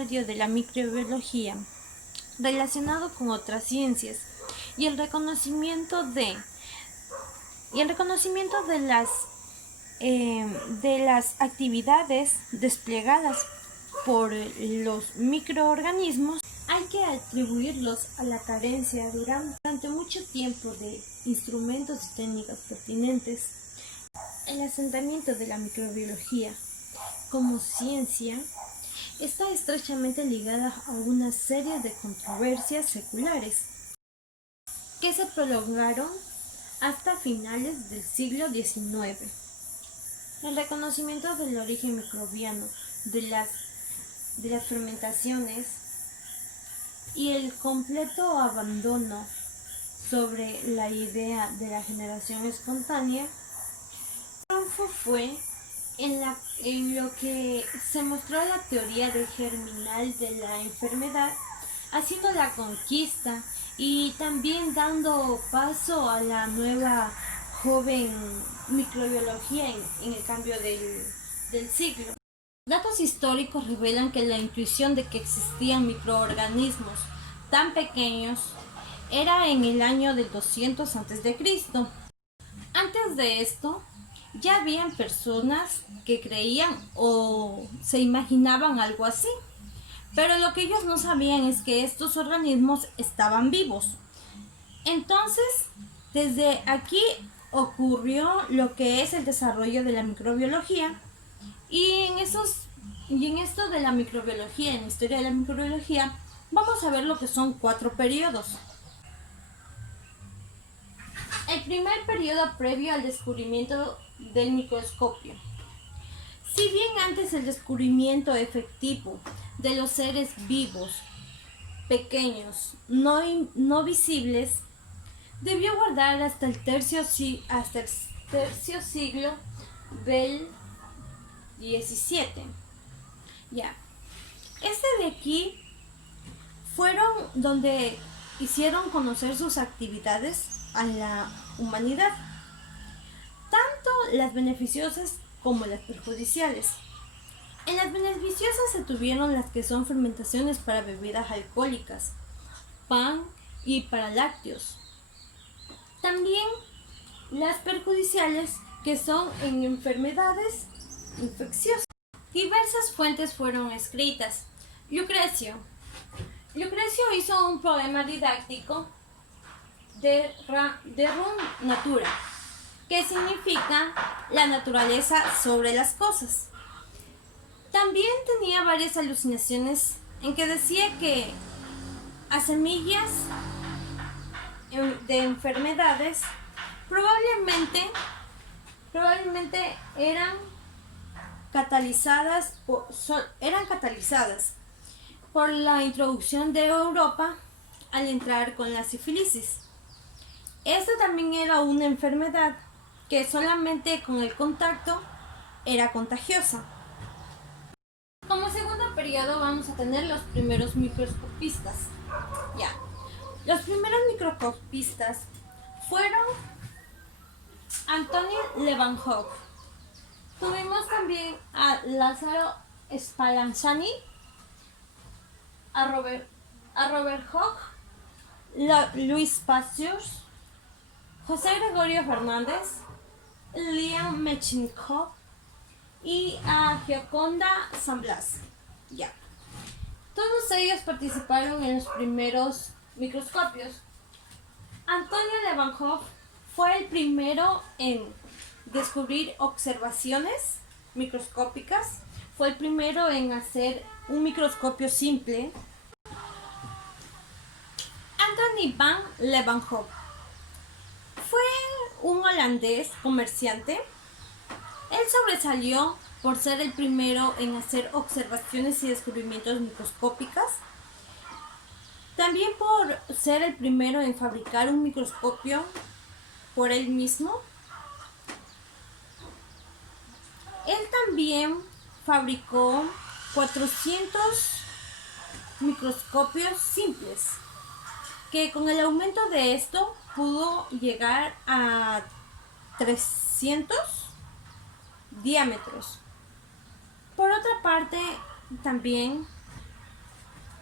desarrollo de la microbiología relacionado con otras ciencias y el reconocimiento de las actividades desplegadas por los microorganismos, hay que atribuirlos a la carencia durante mucho tiempo de instrumentos y técnicas pertinentes. El asentamiento de la microbiología como ciencia está estrechamente ligada a una serie de controversias seculares que se prolongaron hasta finales del siglo XIX. El reconocimiento del origen microbiano de las fermentaciones y el completo abandono sobre la idea de la generación espontánea fue en lo que se mostró la teoría de germinal de la enfermedad, haciendo la conquista y también dando paso a la nueva joven microbiología en el cambio del siglo. Datos históricos revelan que la intuición de que existían microorganismos tan pequeños era en el año del 200 a.C. Antes de esto, ya habían personas que creían o se imaginaban algo así, pero lo que ellos no sabían es que estos organismos estaban vivos. Entonces, desde aquí ocurrió lo que es el desarrollo de la microbiología y en esto de la microbiología, en la historia de la microbiología, vamos a ver lo que son 4 periodos. El primer periodo previo al descubrimiento del microscopio. Si bien antes el descubrimiento efectivo de los seres vivos, pequeños, no visibles, debió guardar hasta el tercio siglo del XVII. Ya. Este de aquí fueron donde hicieron conocer sus actividades a la humanidad, tanto las beneficiosas como las perjudiciales. En las beneficiosas se tuvieron las que son fermentaciones para bebidas alcohólicas, pan y para lácteos. También las perjudiciales, que son en enfermedades infecciosas. Diversas fuentes fueron escritas. Lucrecio hizo un poema didáctico de Rum Natura, que significa la naturaleza sobre las cosas. También tenía varias alucinaciones en que decía que a semillas de enfermedades probablemente eran catalizadas por la introducción de Europa al entrar con la sífilis. Esta también era una enfermedad que solamente con el contacto era contagiosa. Como segundo periodo vamos a tener los primeros microscopistas. Ya. Los primeros microscopistas fueron Antoine Leeuwenhoek. Tuvimos también a Lazzaro Spallanzani, a Robert Hooke, Louis Pasteur, José Gregorio Fernández, Liam Metchnikoff y a Gioconda San Blas. Ya. Todos ellos participaron en los primeros microscopios. Antonio Leeuwenhoek fue el primero en descubrir observaciones microscópicas, fue el primero en hacer un microscopio simple. Anthony van Leeuwenhoek fue un holandés comerciante. Él sobresalió por ser el primero en hacer observaciones y descubrimientos microscópicas. También por ser el primero en fabricar un microscopio por él mismo. Él también fabricó 400 microscopios simples, que con el aumento de esto pudo llegar a 300 diámetros. Por otra parte, también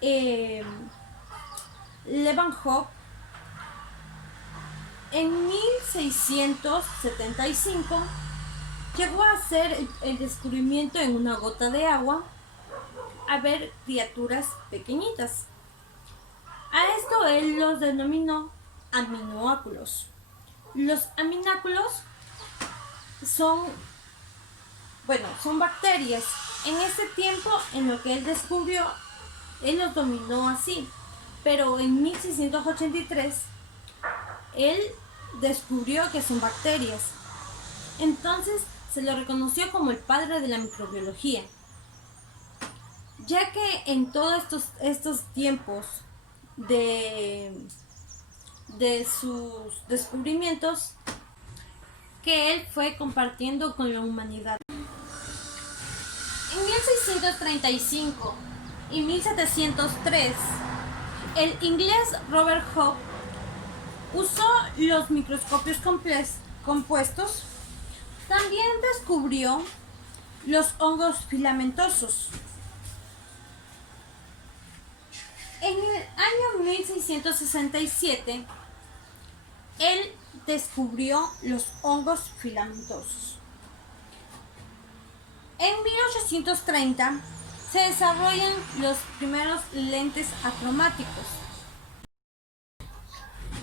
eh, Leeuwenhoek en 1675 llegó a hacer el descubrimiento en una gota de agua a ver criaturas pequeñitas. A esto él los denominó amináculos. Los amináculos son bacterias. En ese tiempo, en lo que él descubrió, él los dominó así. Pero en 1683, él descubrió que son bacterias. Entonces, se lo reconoció como el padre de la microbiología. Ya que en todos estos tiempos de sus descubrimientos, que él fue compartiendo con la humanidad. En 1635 y 1703, el inglés Robert Hooke usó los microscopios compuestos. También descubrió los hongos filamentosos. En el año 1667, él descubrió los hongos filamentosos. En 1830 se desarrollan los primeros lentes acromáticos.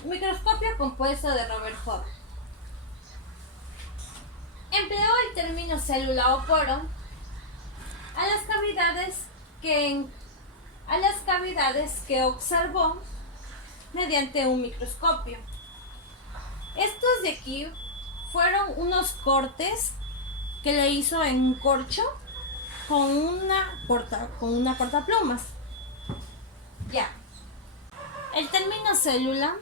Microscopio compuesto de Robert Hooke. Empleó el término célula o poro a las cavidades que observó mediante un microscopio. Estos de aquí fueron unos cortes que le hizo en un corcho con una cortaplumas. Ya. El término célula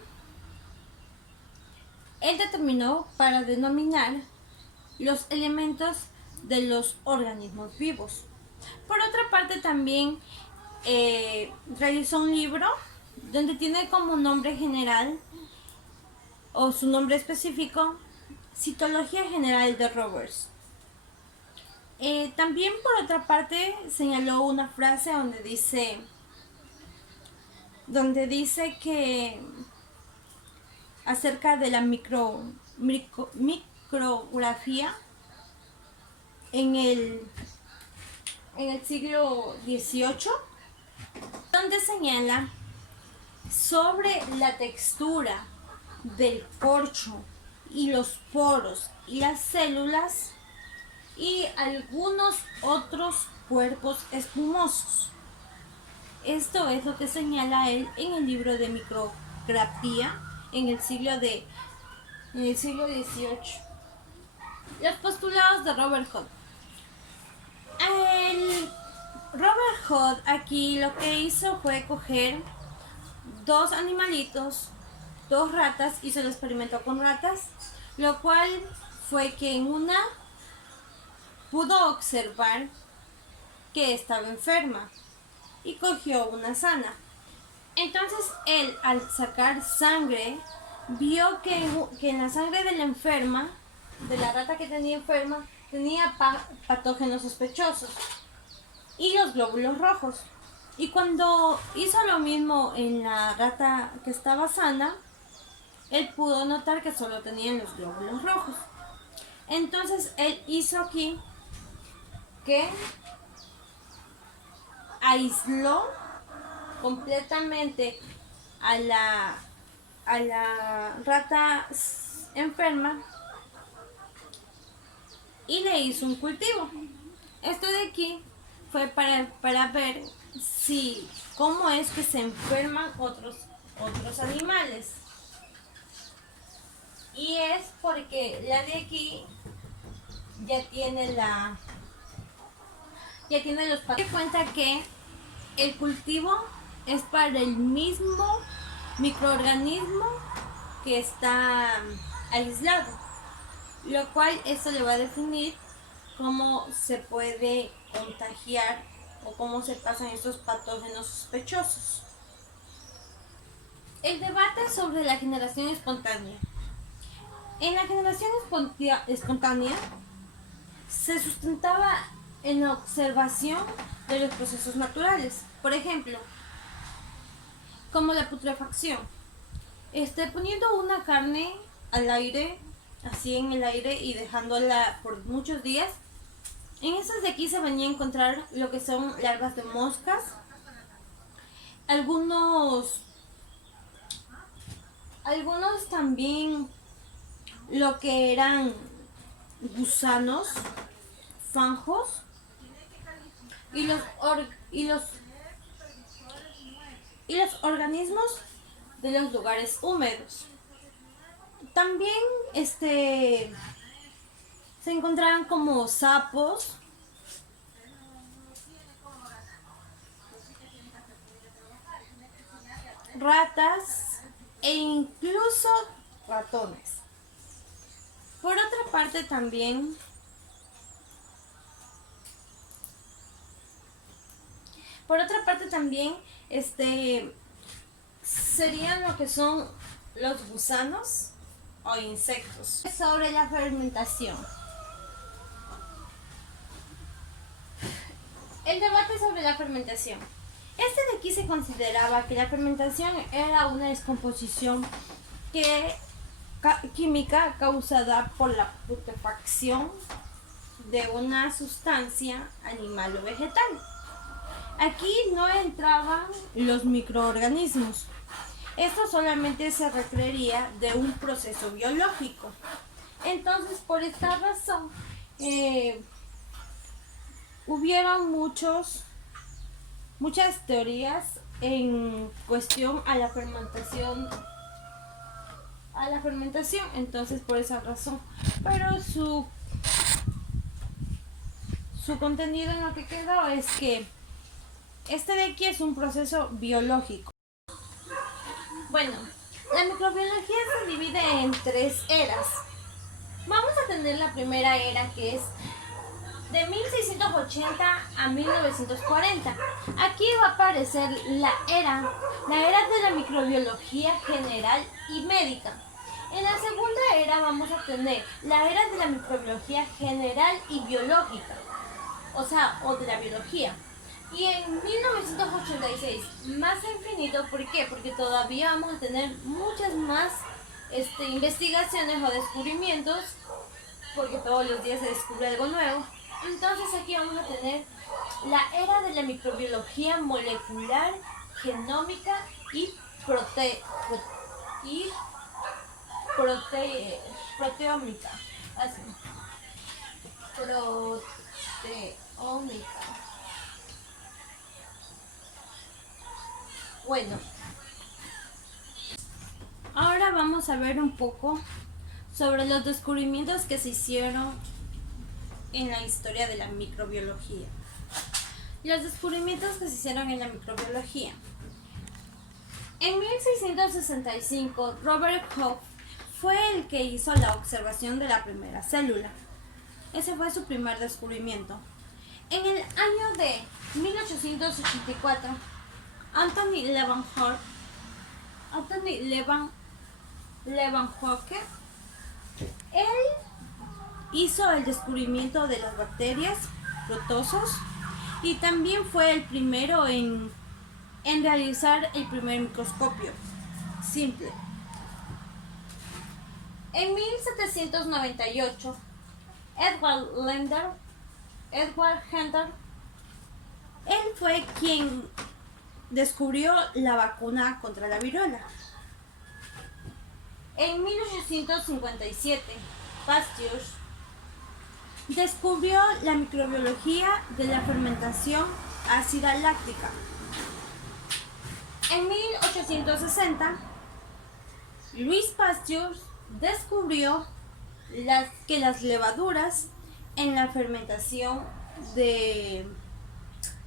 él determinó para denominar los elementos de los organismos vivos. Por otra parte, también realizó un libro donde tiene como nombre general o su nombre específico Citología General de Roberts. También por otra parte señaló una frase donde dice que acerca de la micrografía en el siglo XVIII, donde señala sobre la textura del corcho y los poros y las células y algunos otros cuerpos espumosos. Esto es lo que señala él en el libro de micrografía en el siglo XVIII. Los postulados de Robert Hooke. El Robert Hooke aquí lo que hizo fue coger dos animalitos, dos ratas, hizo el experimento con ratas, lo cual fue que en una pudo observar que estaba enferma y cogió una sana. Entonces él, al sacar sangre, vio que en la sangre de la enferma, de la rata que tenía enferma, tenía patógenos sospechosos y los glóbulos rojos. Y cuando hizo lo mismo en la rata que estaba sana, él pudo notar que solo tenían los glóbulos rojos. Entonces él hizo aquí que aisló completamente a la rata enferma y le hizo un cultivo. Esto de aquí fue para ver cómo es que se enferman otros animales. Y es porque la de aquí ya tiene los patrones. Se cuenta que el cultivo es para el mismo microorganismo que está aislado, lo cual esto le va a definir cómo se puede contagiar o cómo se pasan estos patógenos sospechosos. El debate sobre la generación espontánea. En la generación espontánea se sustentaba en la observación de los procesos naturales. Por ejemplo, como la putrefacción. Poniendo una carne al aire, así en el aire y dejándola por muchos días. En esas de aquí se venía a encontrar lo que son larvas de moscas, algunos también lo que eran gusanos, fanjos y los organismos de los lugares húmedos. También se encontraban como sapos, ratas e incluso ratones. Por otra parte también serían lo que son los gusanos o insectos. Sobre la fermentación. El debate sobre la fermentación. De aquí se consideraba que la fermentación era una descomposición química causada por la putrefacción de una sustancia animal o vegetal. Aquí no entraban los microorganismos. Esto solamente se requeriría de un proceso biológico. Entonces, por esta razón, hubieron muchas teorías en cuestión a la fermentación. Entonces, por esa razón. Pero su contenido en lo que quedó es que de aquí es un proceso biológico. Bueno, la microbiología se divide en 3 eras. Vamos a tener la primera era, que es de 1680 a 1940. Aquí va a aparecer la era de la microbiología general y médica. En la segunda era vamos a tener la era de la microbiología general y biológica, o de la biología. Y en 1986, más infinito, ¿por qué? Porque todavía vamos a tener muchas más investigaciones o descubrimientos, porque todos los días se descubre algo nuevo. Entonces aquí vamos a tener la era de la microbiología molecular, genómica y proteómica. Así. Proteómica. Bueno, ahora vamos a ver un poco sobre los descubrimientos que se hicieron en la historia de la microbiología. Los descubrimientos que se hicieron en la microbiología. En 1665, Robert Koch fue el que hizo la observación de la primera célula. Ese fue su primer descubrimiento. En el año de 1884, Anthony Leeuwenhoek, él hizo el descubrimiento de las bacterias, protozoos, y también fue el primero en realizar el primer microscopio simple. En 1798, Edward Hendler, él fue quien descubrió la vacuna contra la viruela. En 1857, Pasteur descubrió la microbiología de la fermentación ácida láctica. En 1860, Louis Pasteur descubrió que las levaduras en la fermentación de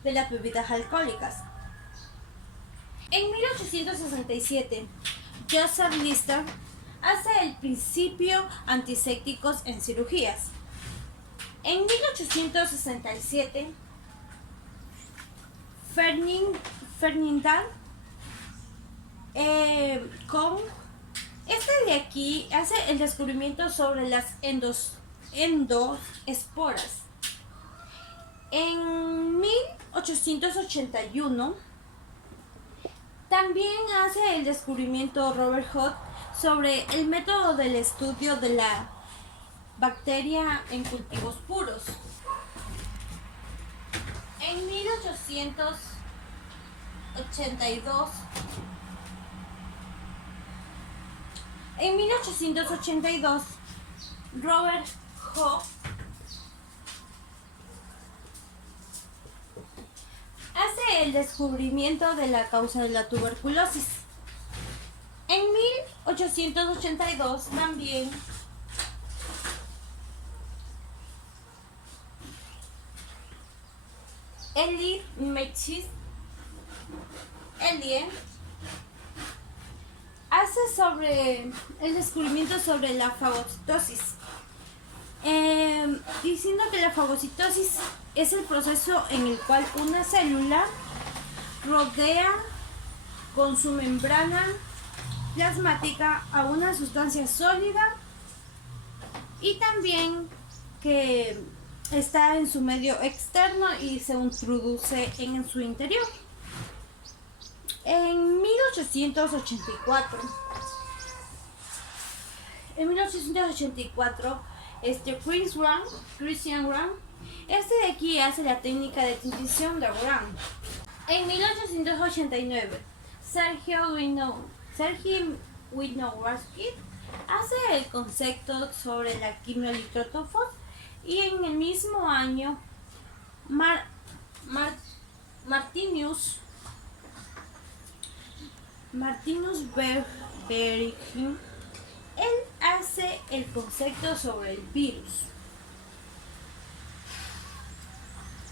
las bebidas alcohólicas. En 1867, Joseph Lister hace el principio antisépticos en cirugías. En 1867, Ferdinand Koch, de aquí hace el descubrimiento sobre las endoesporas. En 1881, También hace el descubrimiento Robert Hooke sobre el método del estudio de la bacteria en cultivos puros. En 1882, Robert Hooke hace el descubrimiento de la causa de la tuberculosis. En 1882 también Elie hace sobre el descubrimiento sobre la fagocitosis, diciendo que la fagocitosis es el proceso en el cual una célula rodea con su membrana plasmática a una sustancia sólida y también que está en su medio externo y se introduce en su interior. En 1884, Christian Graham, de aquí hace la técnica de tinción de Graham. En 1889, Sergei Winogradsky hace el concepto sobre la quimiolitrófos y en el mismo año Martinus Bergin, él hace el concepto sobre el virus.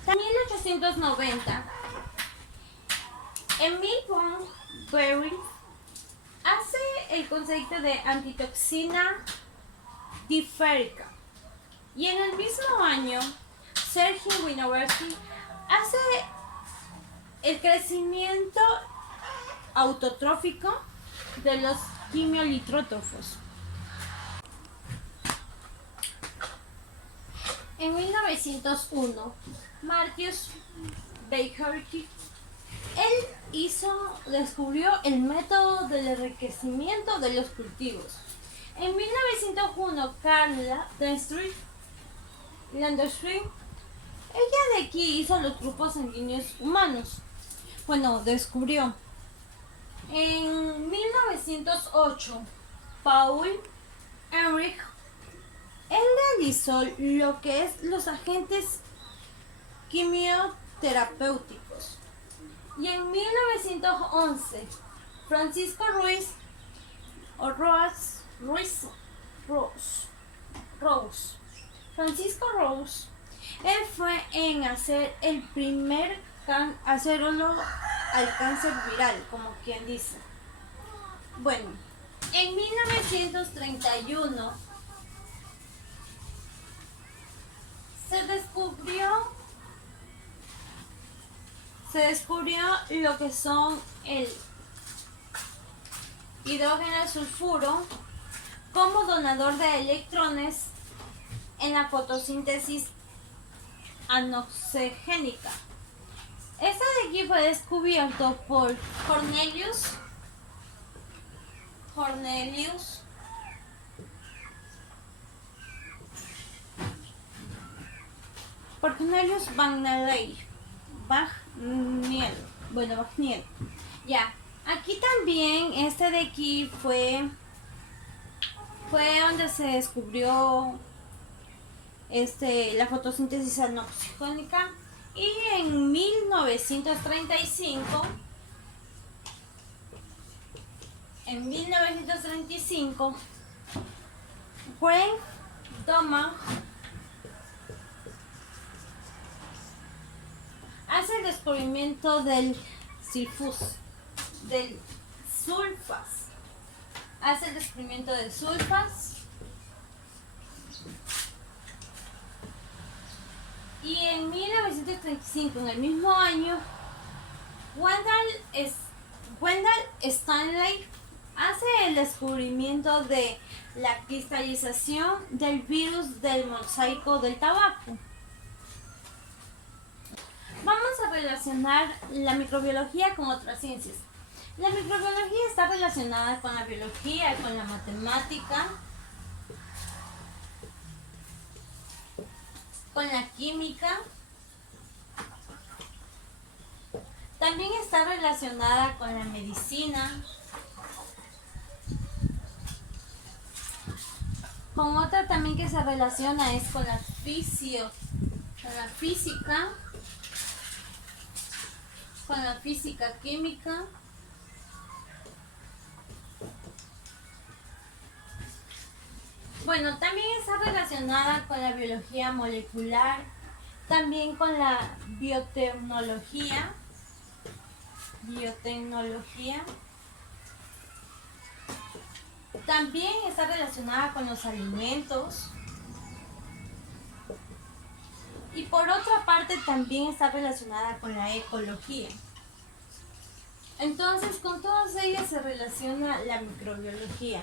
En 1890, Emil von Behring hace el concepto de antitoxina diférica. Y en el mismo año, Sergei Winogradsky hace el crecimiento autotrófico de los quimiolitrófos. En 1901, Marcus Bakerty, descubrió el método del enriquecimiento de los cultivos. En 1901, Carla Landestrom, ella de aquí hizo los grupos sanguíneos humanos. Descubrió. En 1908, Paul Ehrlich, él realizó lo que es los agentes quimioterapéuticos. Y en 1911, Francisco Rose, él fue en hacer el primer acerólogo al cáncer viral, como quien dice. En 1931 se descubrió lo que son el hidrógeno sulfuro como donador de electrones en la fotosíntesis anoxigénica. Esta de aquí fue descubierto por Cornelius Bagnier. Ya, aquí también de aquí fue donde se descubrió la fotosíntesis anoxigénica. Y en 1935, Frank Doman hace el descubrimiento del sulfas. Y en 1935, en el mismo año, Wendell Stanley hace el descubrimiento de la cristalización del virus del mosaico del tabaco. Vamos a relacionar la microbiología con otras ciencias. La microbiología está relacionada con la biología, con la matemática, con la química. También está relacionada con la medicina. Con otra también que se relaciona es con la física, con la física química. Bueno, también está relacionada con la biología molecular, también con la biotecnología. También está relacionada con los alimentos. Y por otra parte también está relacionada con la ecología. Entonces, con todas ellas se relaciona la microbiología.